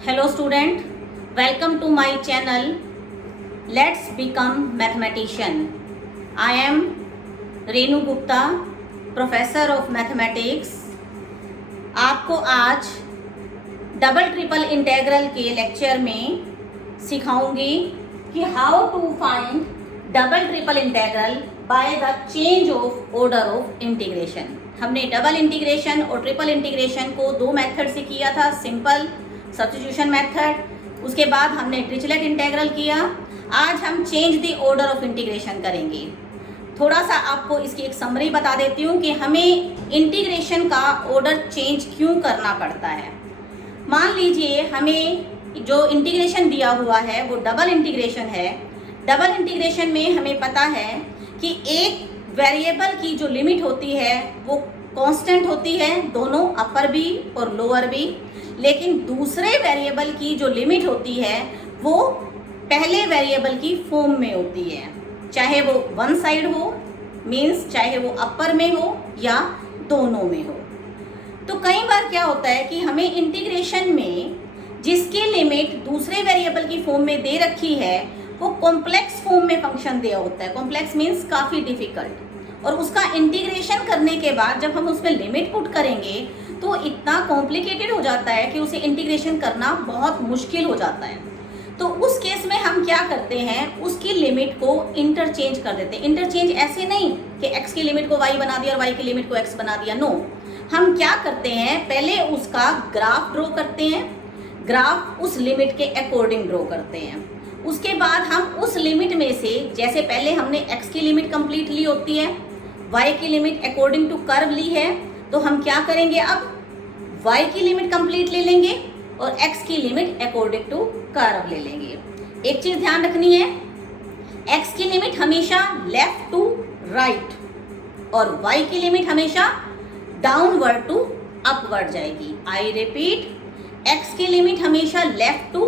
Hello student, welcome to my channel. Let's become mathematician. I am Renu Gupta, professor of mathematics. आपको आज double triple integral के lecture में सिखाऊंगी कि how to find double triple integral by the change of order of integration. हमने double integration और triple integration को दो मेथड से किया था, सिंपल सब्स्टिट्यूशन मेथड, उसके बाद हमने डिरिचलेट इंटीग्रल किया। आज हम change the order of integration करेंगे। थोड़ा सा आपको इसकी एक समरी बता देती हूँ कि हमें इंटीग्रेशन का ऑर्डर चेंज क्यों करना पड़ता है। मान लीजिए हमें जो इंटीग्रेशन दिया हुआ है वो डबल इंटीग्रेशन है। डबल इंटीग्रेशन में हमें पता है कि एक वेरिएबल की जो लिमिट होती है वो कांस्टेंट होती है, दोनों अपर भी और लोअर भी, लेकिन दूसरे वेरिएबल की जो लिमिट होती है वो पहले वेरिएबल की फॉर्म में होती है, चाहे वो वन साइड हो, मीन्स चाहे वो अपर में हो या दोनों में हो। तो कई बार क्या होता है कि हमें इंटीग्रेशन में जिसकी लिमिट दूसरे वेरिएबल की फॉर्म में दे रखी है वो कॉम्प्लेक्स फॉर्म में फंक्शन दिया होता है। कॉम्प्लेक्स मीन्स काफ़ी डिफिकल्ट, और उसका इंटीग्रेशन करने के बाद जब हम उसमें लिमिट पुट करेंगे तो इतना कॉम्प्लिकेटेड हो जाता है कि उसे इंटीग्रेशन करना बहुत मुश्किल हो जाता है। तो उस केस में हम क्या करते हैं, उसकी लिमिट को इंटरचेंज कर देते हैं। इंटरचेंज ऐसे नहीं कि x की लिमिट को y बना दिया और y की लिमिट को x बना दिया, नो। हम क्या करते हैं, पहले उसका ग्राफ ड्रॉ करते हैं, ग्राफ उस लिमिट के अकॉर्डिंग ड्रॉ करते हैं। उसके बाद हम उस लिमिट में से, जैसे पहले हमने x की लिमिट कंप्लीट ली होती है, y की लिमिट अकॉर्डिंग टू कर्व ली है, तो हम क्या करेंगे, अब y की लिमिट कंप्लीट ले लेंगे और x की लिमिट अकॉर्डिंग टू कर्व ले लेंगे। एक चीज ध्यान रखनी है, x की लिमिट हमेशा लेफ्ट टू राइट और y की लिमिट हमेशा डाउनवर्ड टू अपवर्ड जाएगी। आई रिपीट, x की लिमिट हमेशा लेफ्ट टू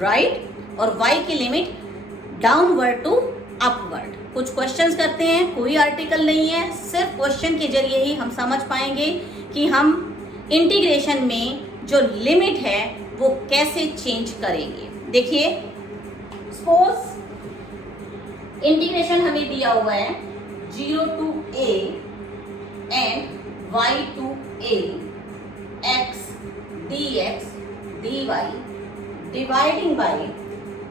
राइट और y की लिमिट डाउनवर्ड टू अपवर्ड। कुछ क्वेश्चंस करते हैं, कोई आर्टिकल नहीं है, सिर्फ क्वेश्चन के जरिए ही हम समझ पाएंगे कि हम इंटीग्रेशन में जो लिमिट है वो कैसे चेंज करेंगे। देखिए, सपोज इंटीग्रेशन हमें दिया हुआ है 0 to a and y to a x dx dy dividing by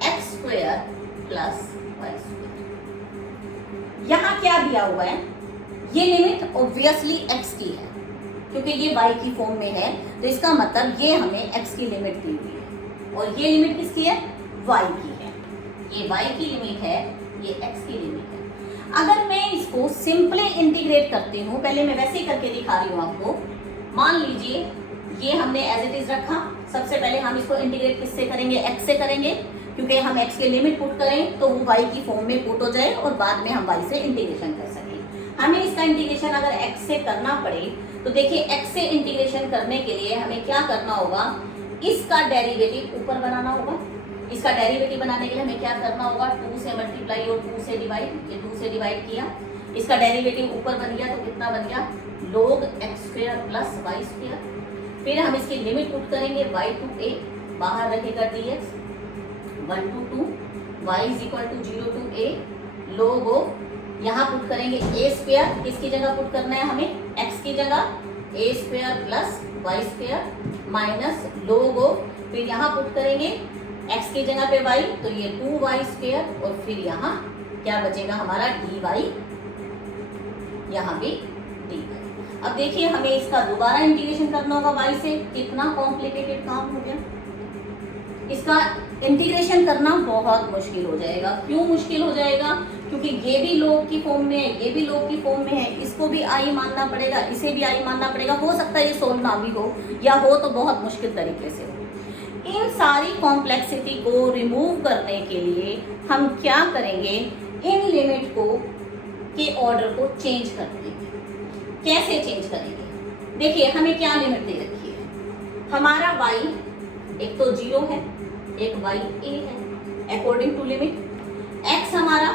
x square plus y square. यहाँ क्या दिया हुआ है, ये लिमिट ऑब्वियसली x की है क्योंकि ये y की फॉर्म में है, तो इसका मतलब ये हमें x की लिमिट दी हुई है और ये लिमिट किसकी है, y की है। ये y की लिमिट है, ये x की लिमिट है। अगर मैं इसको सिंपली इंटीग्रेट करती हूँ, पहले मैं वैसे ही करके दिखा रही हूँ आपको। मान लीजिए ये हमने एज इट इज रखा। सबसे पहले हम इसको इंटीग्रेट किससे करेंगे, x से करेंगे, क्योंकि हम x की लिमिट पुट करें तो वो y की फॉर्म में पुट हो जाए और बाद में हम y से इंटीग्रेशन कर सकें। हमें इसका इंटीग्रेशन अगर x से करना पड़े तो देखिए, x से इंटीग्रेशन करने के लिए हमें क्या करना होगा, इसका डेरिवेटिव ऊपर बनाना होगा। इसका डेरिवेटिव बनाने के लिए हमें क्या करना होगा, 2 से मल्टीप्लाई और 2 से डिवाइड। ये 2 से डिवाइड किया, इसका डेरिवेटिव ऊपर बन गया तो कितना बन गया, log x square plus y square. फिर हम इसकी लिमिट पुट करेंगे, y टू a, बाहर रखेगा dx, 1 to 2, y is equal to 0 to a, log of, यहाँ पुट करेंगे a स्क्वायर, किसकी जगह पुट करना है हमें, x की जगह, a square plus y square minus log of, फिर यहाँ पुट करेंगे x की जगह पे y, तो ये 2y स्क्वायर और फिर यहाँ क्या बचेगा हमारा dy, यहाँ भी dy। अब देखिए, हमें इसका दोबारा इंटीग्रेशन करना होगा y से। कितना कॉम्प्लिकेटेड काम हो गया, इसका इंटीग्रेशन करना बहुत मुश्किल हो जाएगा। क्यों मुश्किल हो जाएगा, क्योंकि ये भी log की फॉर्म में है, ये भी log की फॉर्म में है, इसको भी i मानना पड़ेगा, इसे भी i मानना पड़ेगा। हो सकता है ये सोल्व ना भी हो, या हो तो बहुत मुश्किल तरीके से हो। इन सारी कॉम्प्लेक्सिटी को रिमूव करने के लिए हम क्या करेंगे, इन लिमिट को के ऑर्डर को चेंज कर देंगे। कैसे चेंज करेंगे, देखिए हमें क्या लिमिट दे रखी है, हमारा y एक तो 0 है, एक y a है अकॉर्डिंग टू लिमिट, x हमारा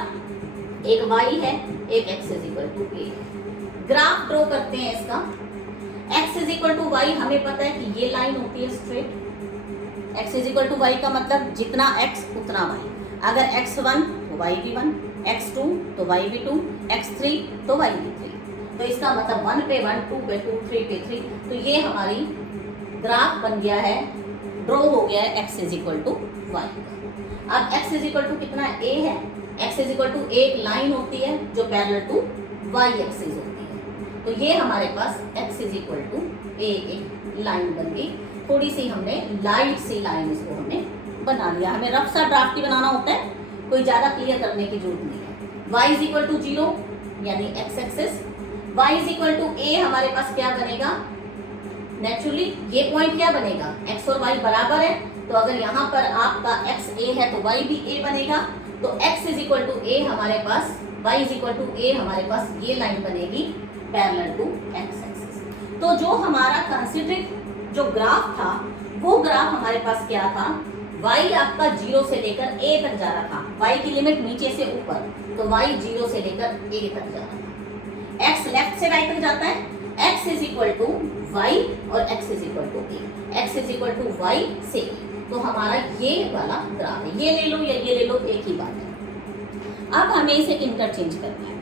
एक y है, एक x is equal to a है। ग्राफ ड्रॉ करते हैं इसका, x is equal to y, हमें पता है कि ये लाइन होती है straight, x is equal to y का मतलब जितना x उतना y। अगर x1 तो y भी 1, x2 तो y भी 2, x3 तो y भी 3। तो इसका मतलब 1 पे 1, 2 पे 2, 3 पे 3। तो ये हमारी ग्राफ बन गया है, ड्रॉ हो गया है x is equal to y का। अब x इज इक्वल टू कितना a है, x इज इक्वल टू एक लाइन होती है जो पैरेलल टू y एक्सिस होती है। तो ये हमारे पास x is equal to a एक लाइन बन गई। थोड़ी सी हमने लाइट सी लाइन इसको हमने बना लिया। हमें रफ सा ड्राफ्ट ही बनाना होता है, कोई ज्यादा क्लियर करने की जरूरत नहीं है। y इज इक्वल टू 0 यानी x axis, y is equal to a हमारे पास क्या बनेगा, नेचुरली ये पॉइंट क्या बनेगा, x और y बराबर है। तो अगर यहाँ पर आपका x a है तो y भी a बनेगा। तो x is equal to a हमारे पास, y is equal to a हमारे पास ये लाइन बनेगी पैरेलल टू x एक्सिस। तो जो हमारा कंसिडरेड जो ग्राफ था वो ग्राफ हमारे पास क्या था, y आपका 0 से लेकर a तक जा रहा था, y की लिमिट नीचे से ऊपर, तो y 0 से लेकर a तक जा रहा था। x लेफ्ट से राइट तक जाता है, x is equal to y और x is equal to a, x is equal to y से a। तो हमारा ये वाला ग्राफ है, ये ले लो या ये ले लो एक ही बात है। अब हमें इसे इंटरचेंज करना है।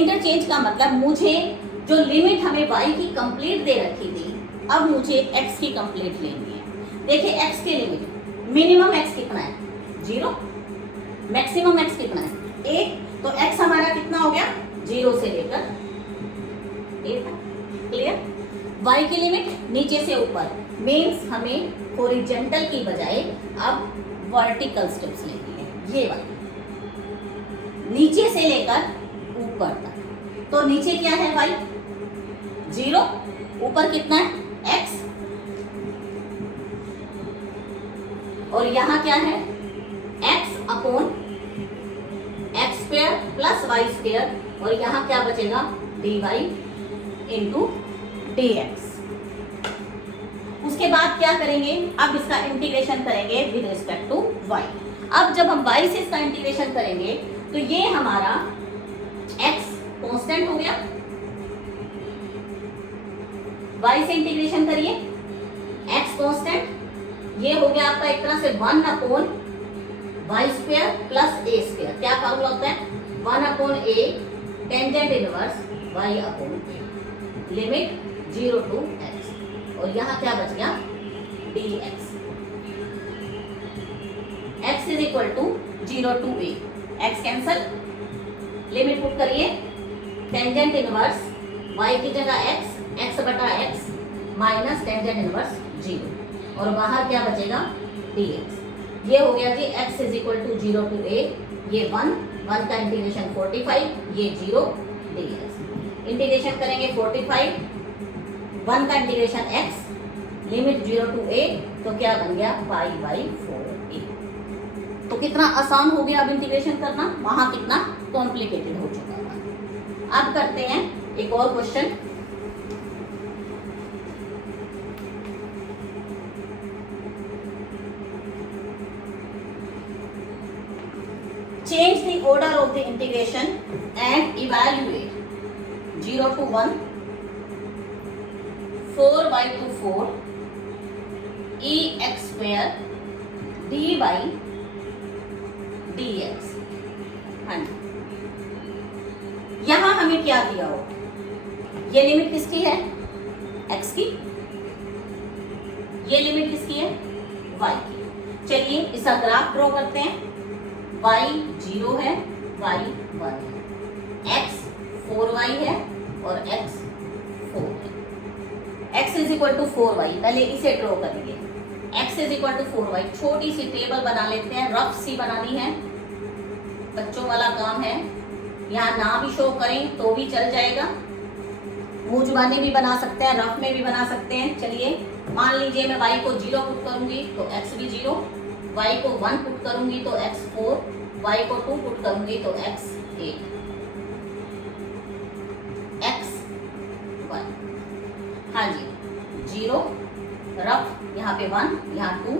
इंटरचेंज का मतलब मुझे जो लिमिट हमें y की कंप्लीट दे रखी थी, अब मुझे x की कंप्लीट लेनी है। देखिए x की लिमिट, मिनिमम x कितना है 0, मैक्सिमम x कितना है 1। तो x हमारा कितना हो गया 0 से लेकर 1 तक। क्लियर। y की लिमिट नीचे से ऊपर, मीन्स हमें हॉरिजॉन्टल की बजाय अब वर्टिकल स्टेप्स लेनी है। ये वाली नीचे से लेकर ऊपर तक। तो नीचे क्या है y 0, ऊपर कितना है x, और यहाँ क्या है x upon x square plus y square, और यहाँ क्या बचेगा dy इंटू dx। उसके बाद क्या करेंगे, अब इसका इंटीग्रेशन करेंगे विद रिस्पेक्ट टू y। अब जब हम y से इसका इंटीग्रेशन करेंगे तो ये हमारा x कांस्टेंट हो गया, y से इंटीग्रेशन करिए x कांस्टेंट, ये हो गया आपका एक तरह से 1 upon y square plus a square. क्या फॉर्मूला होता है 1 upon a tangent inverse y upon a, limit 0 to x, और यहाँ क्या बच गया dx। x is equal to 0 to a, x cancel, limit put करिए टेंजेंट इनवर्स y की जगह x बटा x माइनस टेंजेंट इनवर्स 0, और बाहर क्या बचेगा dx। ये हो गया जी x is equal to 0 to a, ये 1 का इंटीग्रेशन 45, ये 0 dx। इंटीग्रेशन करेंगे 45, 1 का integration x, limit 0 to a, तो क्या बन गया पाई बाई 4a। तो कितना आसान हो गया अब इंटीग्रेशन करना, वहां कितना कॉम्प्लिकेटेड हो चुका था। अब करते हैं एक और question. Change the order of the integration and evaluate 0 to 1, 4 by 2 4 x square dy dx। हाँ जी, यहां हमें क्या दिया हो, ये लिमिट किसकी है x की, ये लिमिट किसकी है y की। चलिए इसका ग्राफ ड्रॉ करते हैं। y 0 है, y 1 है, x 4y है और x 4 है। x is equal to 4y, पहले इसे ड्रॉ करेंगे। x is equal to 4y, छोटी सी टेबल बना लेते हैं, रफ सी बनानी है, बच्चों वाला काम है। यहाँ ना भी शो करें तो भी चल जाएगा, मुंह जुबानी भी बना सकते हैं, रफ में भी बना सकते हैं। चलिए मान लीजिए मैं y को 0 पुट करूंगी तो x भी 0, y को 1 पुट करूंगी तो x 4, y को 2 पुट करूंगी तो x 8, x 1। हाँ जी 0 रफ, यहाँ पे 1, यहाँ 2,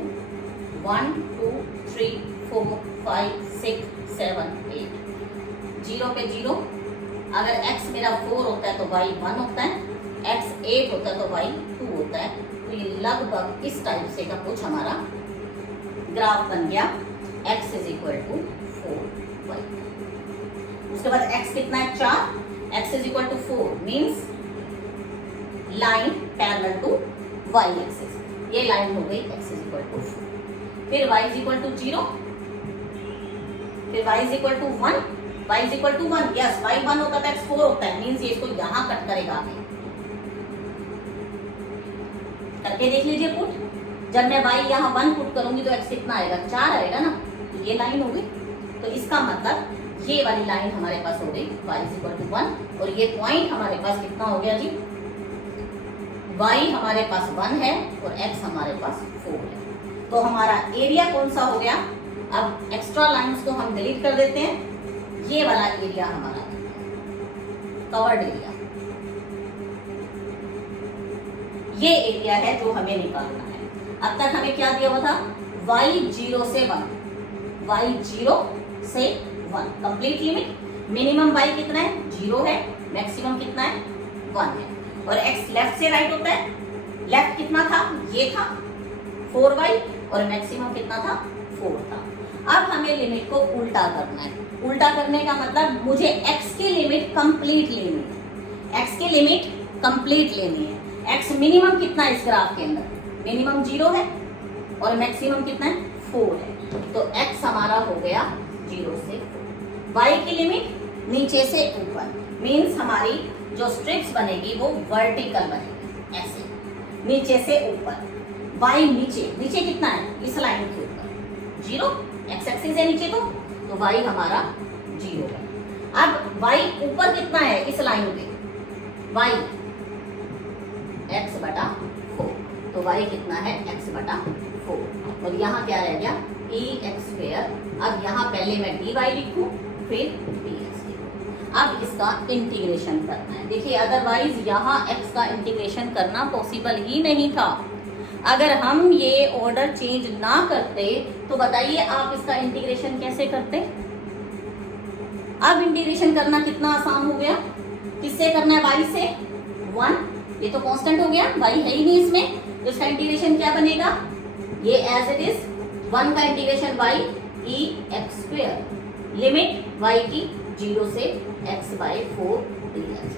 1 2 3 4 5 6 7 8, 0 पे 0। अगर x मेरा 4 होता है तो y 1 होता है, x 8 होता है तो y 2 होता है। तो ये लगभग इस टाइप से का कुछ हमारा ग्राफ बन गया x is equal to 4y। उसके बाद x कितना है 4, x is equal to 4 means line parallel to y axis, ये लाइन हो गई x इज इक्वल टू 4। फिर y इज इक्वल टू 0, फिर y is equal to 1, y is equal to 1, yes y 1 होता है x 4 होता है, मीन्स ये इसको यहां कट करेगा आगे। करके देख लीजिए पुट, जब मैं y यहाँ 1 पुट करूंगी तो x कितना आएगा 4 आएगा ना, तो ये लाइन हो गई। तो इसका मतलब ये वाली लाइन हमारे पास हो गई y इज इक्वल टू 1, और ये पॉइंट हमारे पास कितना हो गया जी, y हमारे पास 1 है और x हमारे पास 4 है। तो हमारा एरिया कौन सा हो गया, अब एक्स्ट्रा लाइंस को हम डिलीट कर देते हैं, ये वाला एरिया हमारा कवर्ड एरिया, ये एरिया है जो हमें निकालना है। अब तक हमें क्या दिया हुआ था, y 0 से 1, y 0 से 1 कंप्लीट लिमिट, मिनिमम y कितना है 0 है, मैक्सिमम कितना है 1 है, और x लेफ्ट से राइट होता है, लेफ्ट कितना था ये था 4y और मैक्सिमम कितना था 4 था। अब हमें लिमिट को उल्टा करना है, उल्टा करने का मतलब मुझे x की लिमिट कंप्लीट लेनी है, x की लिमिट कंप्लीट लेनी है। x मिनिमम कितना है इस ग्राफ के अंदर, मिनिमम 0 है और मैक्सिमम कितना है 4 है, तो x हमारा हो गया 0 से 4। y की लिमिट नीचे से ऊपर, मीन्स हमारी जो स्ट्रिप्स बनेगी वो वर्टिकल बनेगी, ऐसे नीचे से ऊपर। y नीचे, नीचे कितना है इस लाइन के ऊपर 0, x एक्सिस है नीचे, तो y हमारा 0 है। अब y ऊपर कितना है इस लाइन पे, y x बटा 4, तो y कितना है x बटा 4, और यहाँ क्या रह गया e x स्क्वायर। अब यहाँ पहले मैं dy लिखूं फिर dx लिखूं। अब इसका इंटीग्रेशन करना है। देखिए अदरवाइज यहाँ x का इंटीग्रेशन करना पॉसिबल ही नहीं था। अगर हम ये ऑर्डर चेंज ना करते तो बताइए आप इसका इंटीग्रेशन कैसे करते। अब इंटीग्रेशन करना कितना आसान हो गया, किससे करना है y से 1, ये तो कांस्टेंट हो गया, y है ही नहीं इसमें, तो इसका इंटीग्रेशन क्या बनेगा, ये एज इट इज 1 का integration y e x square, limit y की 0 से x by 4 dx,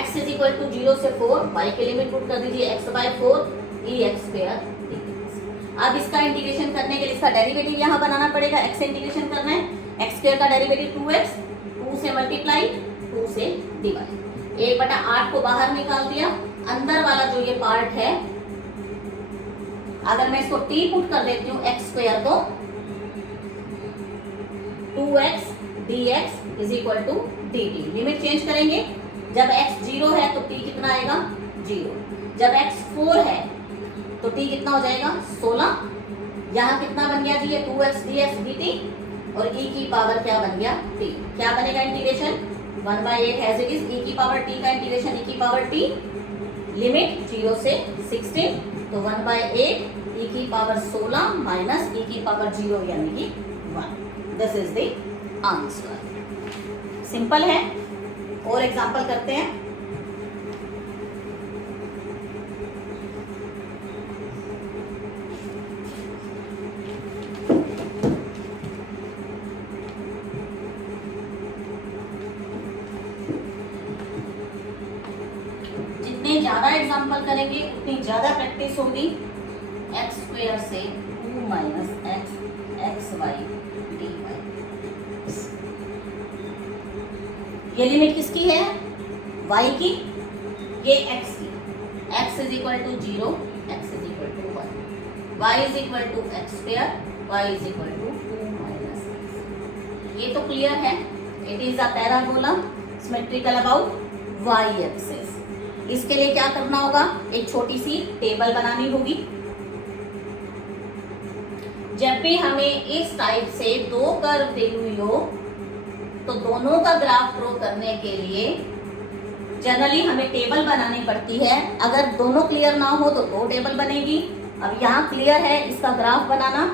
x is equal to 0 से 4, y की लिमिट पुट कर दीजिए x by 4 e x square dx। अब इसका इंटीग्रेशन करने के लिए इसका डेरिवेटिव यहाँ बनाना पड़ेगा, x से इंटीग्रेशन करना है, x स्क्वायर का डेरिवेटिव 2x, 2 से मल्टीप्लाई 2 से डिवाइड, 1/8 को बाहर निकाल दिया, अंदर वाला जो ये पार्ट है अगर मैं इसको t पुट कर देती हूँ x स्क्वायर को, 2x dx is equal to dt। Limit change करेंगे, जब x 0 है तो t कितना आएगा 0, जब x 4 है तो t कितना हो जाएगा 16, यहाँ कितना बन गया जी ये 2x dx dt, और e की पावर क्या बन गया t, क्या बनेगा integration 1/8 as it is, e की पावर t का इंटीग्रेशन e की पावर t, लिमिट 0 से 16, तो 1/8 e की पावर 16 माइनस e की पावर 0 यानी कि 1। This is the answer. Simple है, और एग्जांपल करते हैं। जितने ज्यादा एग्जांपल करेंगे उतनी ज्यादा प्रैक्टिस होगी। x स्क्वायर से 2 minus x x y d y, ये लिमिट किसकी है y की, ये x की, x is equal to 0, x is equal to 1, y is equal to x square, y is equal to 2 minus x. ये तो clear है, it is a parabola symmetrical about y axis. इसके लिए क्या करना होगा, एक छोटी सी टेबल बनानी होगी। जब भी हमें इस टाइप से दो कर्व दी हुई हो तो दोनों का ग्राफ ड्रॉ करने के लिए जनरली हमें टेबल बनानी पड़ती है। अगर दोनों क्लियर ना हो तो दो टेबल बनेगी। अब यहाँ क्लियर है इसका ग्राफ बनाना,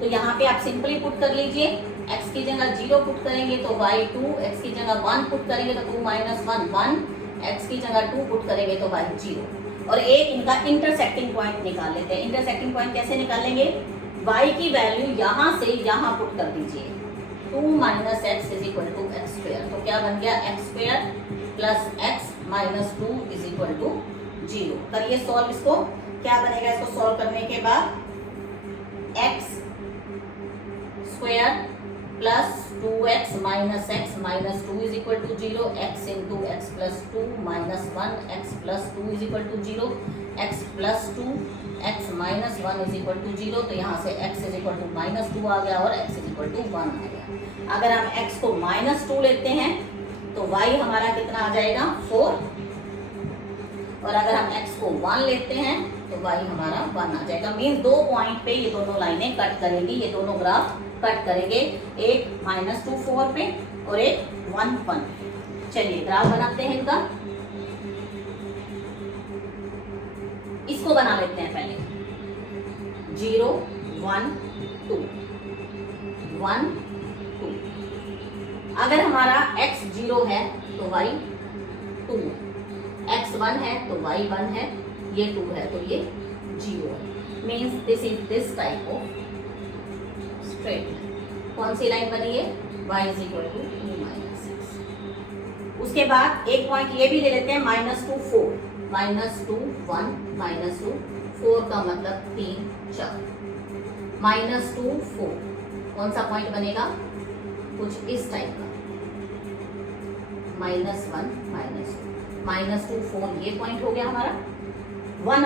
तो यहाँ पे आप सिंपली पुट कर लीजिए, x की जगह 0 पुट करेंगे तो y 2, x की जगह 1 पुट करेंगे तो 2 माइनस 1 1, x की जगह 2 पुट करेंगे तो y 0, और एक इनका इंटरसेक्टिंग पॉइंट निकाल लेते हैं। इंटरसेक्टिंग पॉइंट कैसे निकालेंगे, y की वैल्यू यहाँ से यहाँ पुट कर दीजिए, 2 minus x is equal to x square. तो क्या बन गया, x square plus x minus 2 is equal to 0। करिए सॉल्व इसको, क्या बनेगा इसको सॉल्व करने के बाद, x square plus 2x minus x minus 2 is equal to 0, x into x plus 2 minus 1 x plus 2 is equal to 0, x plus 2 x minus 1 is equal to 0। तो यहाँ से x is equal to minus 2 आ गया और x is equal to 1 आ गया। अगर हम x को माइनस 2 लेते हैं तो y हमारा कितना आ जाएगा, 4, और अगर हम x को 1 लेते हैं तो y हमारा 1 आ जाएगा। मीन्स 2 पॉइंट पे ये दोनों लाइनें कट करेंगी, ये दोनों ग्राफ कट करेंगे, एक -2 4 पे और एक 1 1 पे। चलिए ग्राफ बनाते हैं इनका, इसको बना लेते हैं पहले, 0 1 2 1 2। अगर हमारा x 0 है तो y 2, x 1 है तो y 1 है, ये 2 है तो ये 0 है। Means this is this type of straight line. कौन सी लाइन बनी है, y is equal to 2 minus 6। उसके बाद एक पॉइंट ये भी ले लेते हैं, -2 4, -2 1 -2 4 का मतलब 3 4, -2 4 कौन सा पॉइंट बनेगा, कुछ इस टाइप का, -1 -2 4 ये पॉइंट हो गया हमारा, 1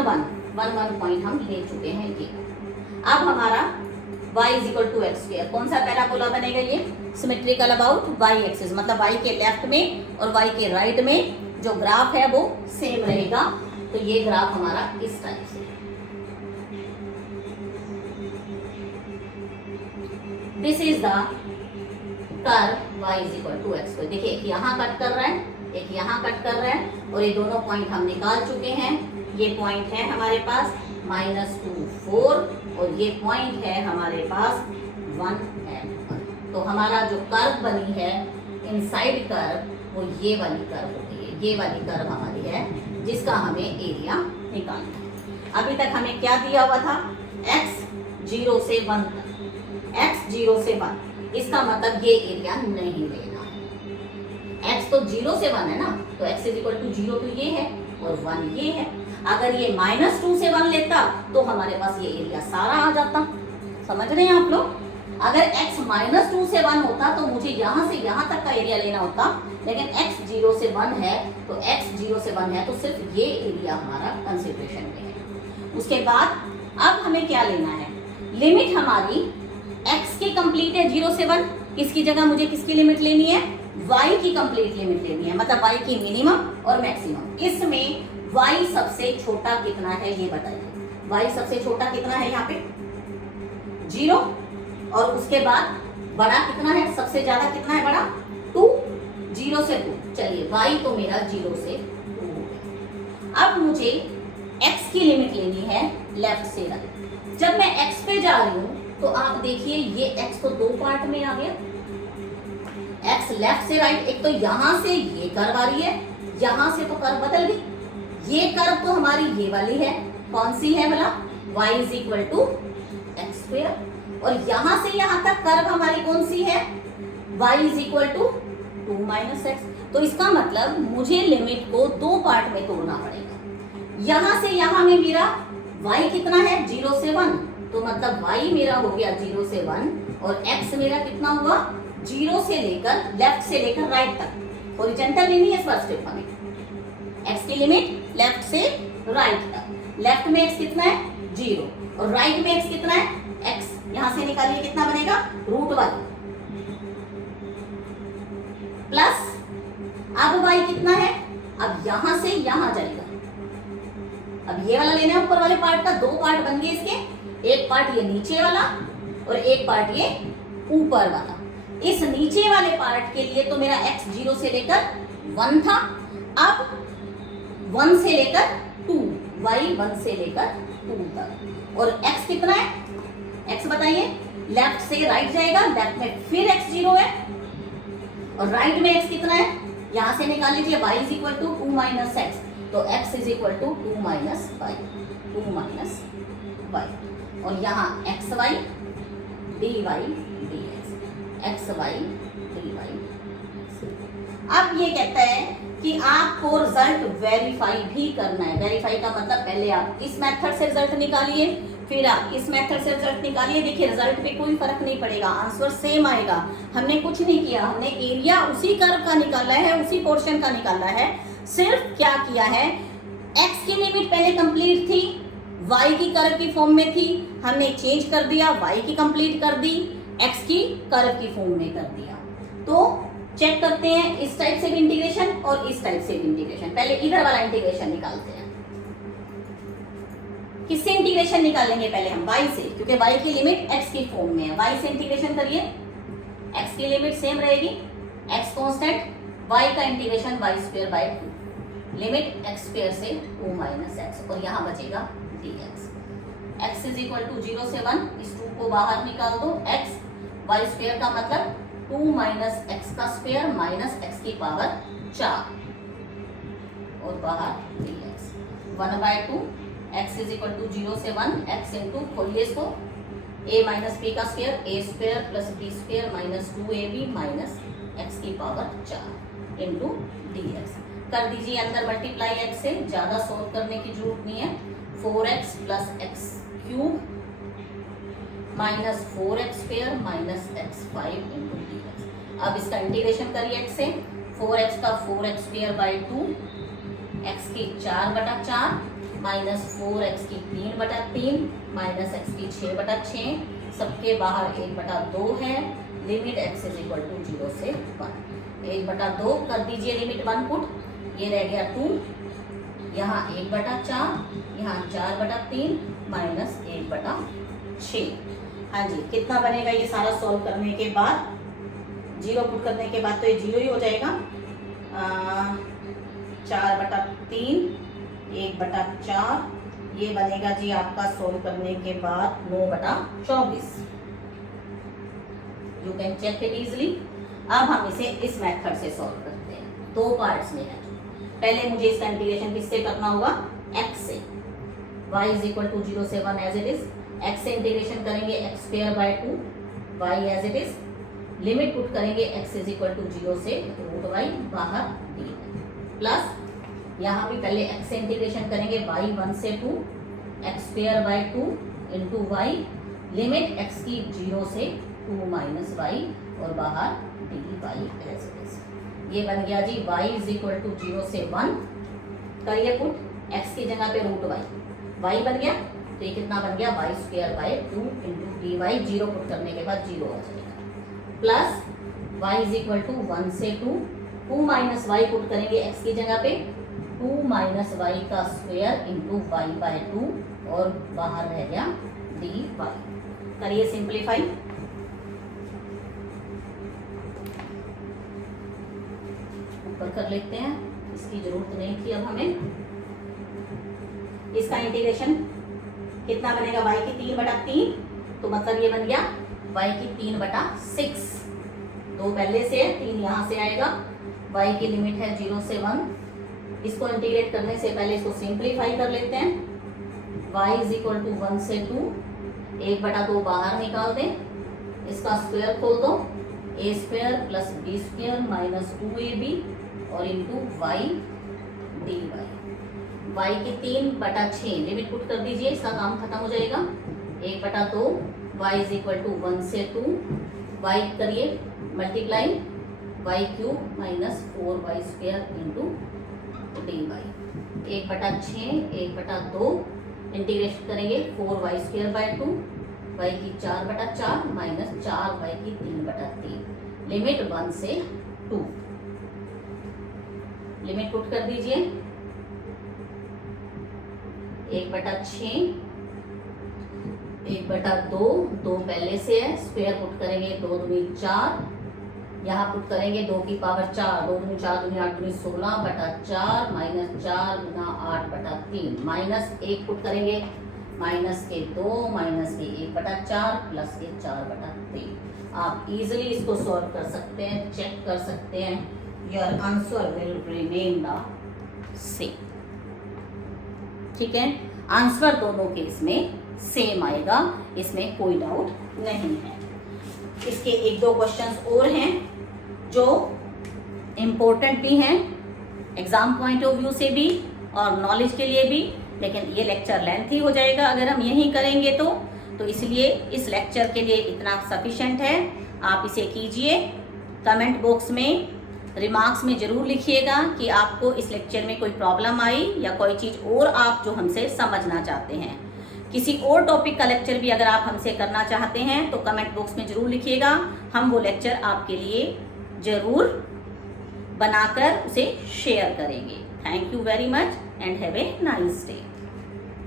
1 1 पॉइंट हम ले चुके हैं ये। अब हमारा y is equal to x square, कौन सा पैराबोला बनेगा, ये सिमेट्रिकल अबाउट y एक्सिस, मतलब y के लेफ्ट में और y के राइट में जो ग्राफ है वो सेम रहेगा। तो ये ग्राफ हमारा इस टाइप से, this is the curve y is equal to x square. देखिए एक यहाँ कट कर रहा है, एक यहाँ कट कर रहा है, और ये दोनों पॉइंट हम निकाल चुके हैं। ये पॉइंट है हमारे पास -2 4 और ये पॉइंट है हमारे पास 1 है। तो हमारा जो कर्व बनी है इनसाइड कर्व, वो ये वाली कर्व होती है, ये वाली कर्व हमारी है जिसका हमें एरिया निकालना है। अभी तक हमें क्या दिया हुआ था, x 0 से 1 तक, x 0 से 1, इसका मतलब ये एरिया नहीं लेना है। x तो 0 से 1 है ना, तो x इज इक्वल टू 0 तो ये है और 1 ये है। अगर ये -2 से 1 लेता तो हमारे पास ये एरिया सारा आ जाता। समझ रहे हैं आप लोग, अगर x -2 से 1 होता तो मुझे यहाँ से यहाँ तक का एरिया लेना होता, लेकिन x 0 से 1 है तो x 0 से 1 है तो सिर्फ ये एरिया हमारा कंसिडरेशन में है। उसके बाद अब हमें क्या लेना है, लिमिट हमारी x की कंप्लीट है 0 से 1, इसकी जगह मुझे किसकी लिमिट लेनी है, y की कंप्लीट लिमिट लेनी है, मतलब y की मिनिमम और मैक्सिमम। इसमें y सबसे छोटा कितना है ये बताइए, y सबसे छोटा कितना है यहाँ पे 0, और उसके बाद बड़ा कितना है, सबसे ज्यादा कितना है बड़ा 2, 0 से 2। चलिए y तो मेरा 0 से 2 हो गया। अब मुझे x की लिमिट लेनी है लेफ्ट से राइट। जब मैं x पे जा रही हूँ तो आप देखिए ये x तो 2 पार्ट में आ गया, x लेफ्ट से राइट, एक तो यहाँ से ये कर्व आ रही है, यहाँ से तो कर्व बदल गई। ये कर्व तो हमारी ये वाली है, कौन सी है भला, y is equal to x square, और यहाँ से यहाँ तक कर्व हमारी कौन सी है, y is equal to 2 minus x. तो इसका मतलब मुझे लिमिट को 2 पार्ट में तोड़ना पड़ेगा। यहाँ से यहाँ में मेरा y कितना है 0 से 1, तो मतलब y मेरा हो गया 0 से 1 और x मेरा कितना हुआ 0 से लेकर लेफ्ट से लेकर राइट तक। हॉरिजॉन्टल लेनी है फर्स्ट स्टेप हमें, x की लिमिट लेफ्ट से राइट तक। लेफ्ट में x कितना है 0 और राइट में x कितना है x, यहां से निकालिए कितना बनेगा √1 प्लस, अब y कितना है, अब यहां से यहां जाएगा। अब ये वाला लेना है ऊपर वाले पार्ट का, 2 पार्ट बन गए इसके, एक पार्ट ये नीचे वाला और एक पार्ट ये ऊपर वाला। इस नीचे वाले पार्ट के लिए तो मेरा x 0 से लेकर 1 था, अब 1 से लेकर 2, y 1 से लेकर 2 तक, और x कितना है, x बताइए, लेफ्ट से राइट जाएगा, लेफ्ट में फिर x 0 है और राइट में x कितना है, यहां से निकाल लीजिए y is equal to 2 minus x, तो x is equal to 2 minus y, 2 minus y। और यहाँ x y d y d x y d y. अब ये कहता है कि आपको रिजल्ट वेरीफाई भी करना है। वेरीफाई का मतलब पहले आप इस मेथड से रिजल्ट निकालिए, फिर आप इस मेथड से रिजल्ट निकालिए। देखिए रिजल्ट पे कोई फर्क नहीं पड़ेगा, आंसर सेम आएगा। हमने कुछ नहीं किया, हमने एरिया उसी कर्व का निकाला है, उसी पोर्शन का निकाला है। सिर्फ क्या किया है, एक्स की लिमिट पहले कंप्लीट थी, वाई की कर्व की फॉर्म में थी, हमने चेंज कर दिया, वाई की कंप्लीट कर दी, एक्स की कर्व की फॉर्म में कर दिया। तो चेक करते हैं इस टाइप से भी इंटीग्रेशन और इस टाइप से भी इंटीग्रेशन। पहले इधर वाला इंटीग्रेशन निकालते हैं। किससे इंटीग्रेशन निकालेंगे? पहले हम y से, क्योंकि y की लिमिट x की फॉर्म में है। y से इंटीग्रेशन करिए, x की लिमिट सेम रहेगी, x कांस्टेंट, y का integration y square by 2, limit x square से 2 माइनस x, और यहाँ बचेगा dx। x is equal to 0 से 1, इस 2 को बाहर निकाल दो। x y स्क्वायर का मतलब 2 माइनस एक्स का स्क्वायर माइनस एक्स की पावर 4, और बाहर dx 1/2। x is equal to 0 से 1, x इंटू खोलिए इसको, a माइनस बी का square, a square plus b square minus 2ab minus x की पावर 4 इंटू dx। कर दीजिए अंदर मल्टीप्लाई x से, ज्यादा सॉल्व करने की जरूरत नहीं है। 4x plus x cube minus 4x square minus x5 into dx। अब इसका इंटीग्रेशन करिए x से, 4x का 4x स्क्वायर बाई 2, x की 4/4 माइनस 4x की 3/3 माइनस x की 6/6, सबके बाहर 1/2 है। Limit x is equal to 0 से 1, 1/2 कर दीजिए लिमिट 1 पुट, ये रह गया 2, यहाँ 1/4, यहाँ 4/3 माइनस 1/6। हाँ जी, कितना बनेगा ये सारा सॉल्व करने के बाद? 0 पुट करने के बाद तो ये 0 ही हो जाएगा। 4/3 1/4, ये बनेगा जी आपका सॉल्व करने के बाद 9/24। You can check it easily. अब हम इसे इस मेथड से सॉल्व करते हैं, 2 पार्ट्स में है। पहले मुझे इसका इंटीग्रेशन किससे करना होगा? x से। y इज इक्वल टू 0 से 1 एज इट इज, x से इंटीग्रेशन करेंगे x square by 2, y as it is, limit put करेंगे x इज इक्वल टू 0 से √y बाहर dy, प्लस यहाँ भी पहले x से इंटीग्रेशन करेंगे y 1 से 2, x square by 2 into y, limit x की 0 से 2 माइनस y, और बाहर dy एज इट इज। ये बन गया जी y इज इक्वल टू 0 से 1, करिए पुट, x की जगह पे √y बन गया, तो ये कितना बन गया? y square by 2 into dy, 0 put करने के बाद 0 आ जाएगा, plus y is equal to 1 से 2, 2 माइनस y पुट करेंगे x की जगह पे, 2 माइनस y का स्क्वायर इंटू y बाय 2, और बाहर रह गया dy। करिए सिंप्लीफाई, ऊपर कर लेते हैं, इसकी जरूरत नहीं थी अब हमें। इसका इंटीग्रेशन कितना बनेगा? y की 3/3, तो मतलब ये बन गया y की 3/6, 2 पहले से है, 3 यहाँ से आएगा। y की लिमिट है 0 से 1, इसको इंटीग्रेट करने से पहले इसको सिंप्लीफाई कर लेते हैं। y इज इक्वल टू 1 से 2, 1/2 बाहर निकाल दें, इसका स्क्वायर खोल दो, a square plus b square minus 2ab और इंटू y dy। y की 3/6 लिमिट पुट कर दीजिए, इसका काम खत्म हो जाएगा। 1/2, y इज इक्वल टू 1 से 2, y करिए multiply, y cube minus 4y square into dy। 1/6 1/2 integration करेंगे, 4y स्क्वायर बाय 2, y की 4/4 माइनस 4y की 3/3, लिमिट 1 से 2, लिमिट पुट कर दीजिए। 1/6 1/2, 2 पहले से है, स्क्वायर पुट करेंगे, 2 दूनी 4, यहाँ पुट करेंगे 2 की पावर 4, 2 दूनी 4 दूनी 8 दूनी 16/4 माइनस 4 गुना 8/3, माइनस 1 पुट करेंगे, माइनस के 2 माइनस के 1/4 प्लस के 4/3। आप इजीली इसको सॉल्व कर सकते हैं, चेक कर सकते हैं। Your answer will remain the same. ठीक है, आंसर दोनों केस में सेम आएगा, इसमें कोई डाउट नहीं है। इसके एक दो क्वेश्चंस और हैं जो इम्पोर्टेंट भी हैं एग्जाम पॉइंट ऑफ व्यू से भी और नॉलेज के लिए भी, लेकिन ये लेक्चर लेंथी हो जाएगा अगर हम यही करेंगे तो इसलिए इस लेक्चर के लिए इतना सफिशेंट है। आप इसे कीजिए। कमेंट बॉक्स में रिमार्क्स में ज़रूर लिखिएगा कि आपको इस लेक्चर में कोई प्रॉब्लम आई या कोई चीज़ और आप जो हमसे समझना चाहते हैं। किसी और टॉपिक का लेक्चर भी अगर आप हमसे करना चाहते हैं तो कमेंट बॉक्स में ज़रूर लिखिएगा, हम वो लेक्चर आपके लिए ज़रूर बनाकर उसे शेयर करेंगे। Thank you very much and have a nice day.